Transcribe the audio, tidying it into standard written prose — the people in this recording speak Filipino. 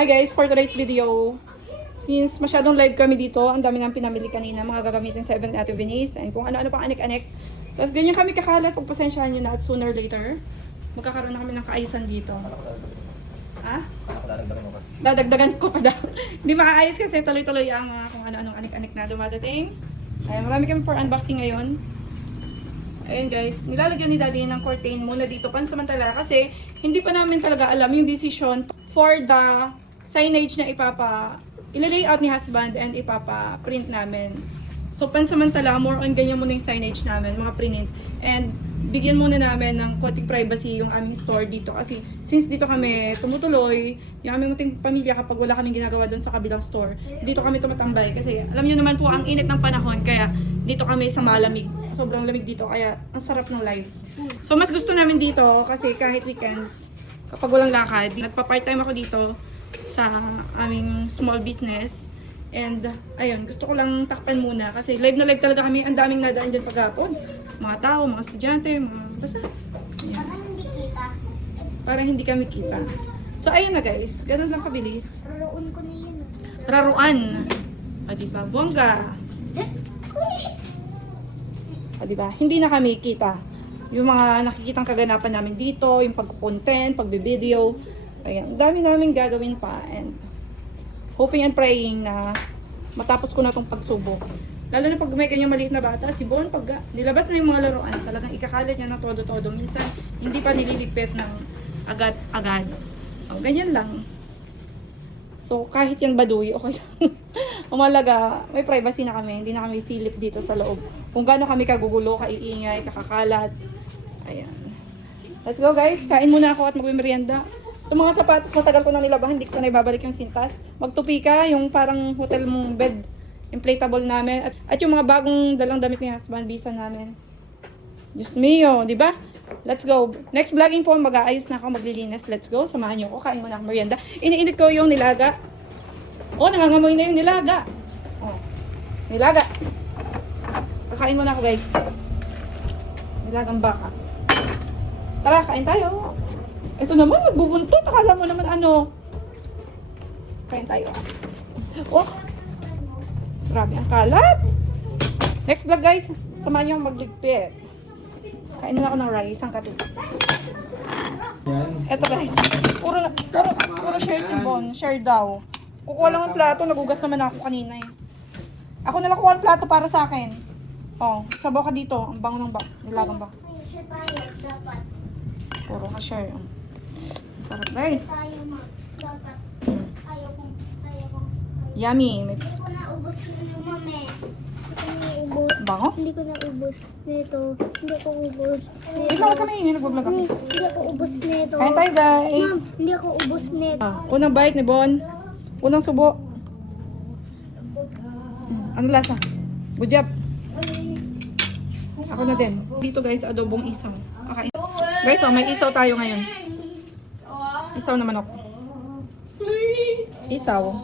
Hi guys, for today's video, since masyadong live kami dito, ang dami nang pinamili kanina, mga gagamitin sa event Ate Venice, and kung ano-ano pang anik-anik. Tapos ganyan kami kakalat, pagpasensyahan nyo na at sooner or later, magkakaroon na kami ng kaayusan dito. Ha? Dadagdagan ko pa daw. Hindi makaayos kasi tuloy-tuloy ang kung ano-anong anik-anik na dumadating. Ayan, marami kami for unboxing ngayon. Ayan guys, nilalagyan ni Daddy ng curtain muna dito pansamantala kasi hindi pa namin talaga alam yung decision for the signage na ila-layout ni husband and ipapa-print namin. So pansamantala, more on ganyan muna yung signage namin, mga print. And bigyan muna namin ng konting privacy yung aming store dito kasi since dito kami tumutuloy, yung aming munting pamilya kapag wala kaming ginagawa doon sa kabilang store, dito kami tumatambay kasi alam niyo naman po ang init ng panahon kaya dito kami sa malamig. Sobrang lamig dito kaya ang sarap ng life. So mas gusto namin dito kasi kahit weekends, kapag walang lakad, nagpa-part-time ako dito sa aming small business. And ayun, gusto ko lang takpan muna kasi live na live talaga kami. Ang daming nadaan dyan paghapon. Mga tao, mga estudyante, mga basta. Ayan. Parang hindi kita. Para hindi kami kita. So ayun na guys, ganun lang kabilis. Raroon ko na yun. Raruan. O diba, buwangga. O diba, hindi na kami kita. Yung mga nakikitang kaganapan namin dito, yung pag-content, pagbe-video. Ayan, dami namin gagawin pa. And hoping and praying na matapos ko na tong pagsubok. Lalo na pag may ganyang maliit na bata, si Bon, pag nilabas na yung mga laruan, talagang ikakalat niya ng todo-todo. Minsan, hindi pa nililipit ng agad-agad. O, ganyan lang. So, kahit yan baduy, okay lang. Umalaga, may privacy na kami. Hindi na kami silip dito sa loob. Kung gaano kami kagugulo, kaiingay, kakakalat. Ayan. Let's go guys. Kain muna ako at magmimerienda. Itong mga sapatos, matagal ko nang nilabah. Hindi ko na ibabalik yung sintas. Magtupi ka, yung parang hotel mong bed. Inflatable namin. At yung mga bagong dalang damit ni husband, bisa namin. Diyos mio, di ba? Let's go. Next vlogging po, mag-aayos na ako, maglilinis. Let's go. Samahan niyo ako. Kain muna ako merienda. Iniinit ko yung nilaga. Oh, nangangamoy na yung nilaga. Oh, nilaga. Kakain muna ako, guys. Nilagang baka. Tara, kain tayo. Ito naman, nagbubuntot. Akala mo naman ano. Kain tayo. Oh, grabe ang kalat. Next vlog, guys. Samahan niyo akong magligpit. Kain na ako ng rice, ang kape. Eto guys, puro share si Bon, share daw. Kukuha lang ng plato, nagugas naman ako kanina eh. Ako nalang kuha ng plato para sa akin. Oh, sabaw ka dito, ang bango ng nilagang bak. Puro ka share. Sarap guys. Yummy. Hindi ko na ubos yung mame. Bango? Hindi ko na ubos nito. Hindi ko ubos nito. Wait lang kami, nag-vlog kami. Hindi ako ubos nito. Kain tayo guys. Ma'am, hindi ako ubos nito. Unang bite ni Bon. Unang subo. Ano lasa? Good job. Ako na din. Dito guys, adobong isaw. Okay. Guys, may isaw tayo ngayon. Isaw na manok. Isaw.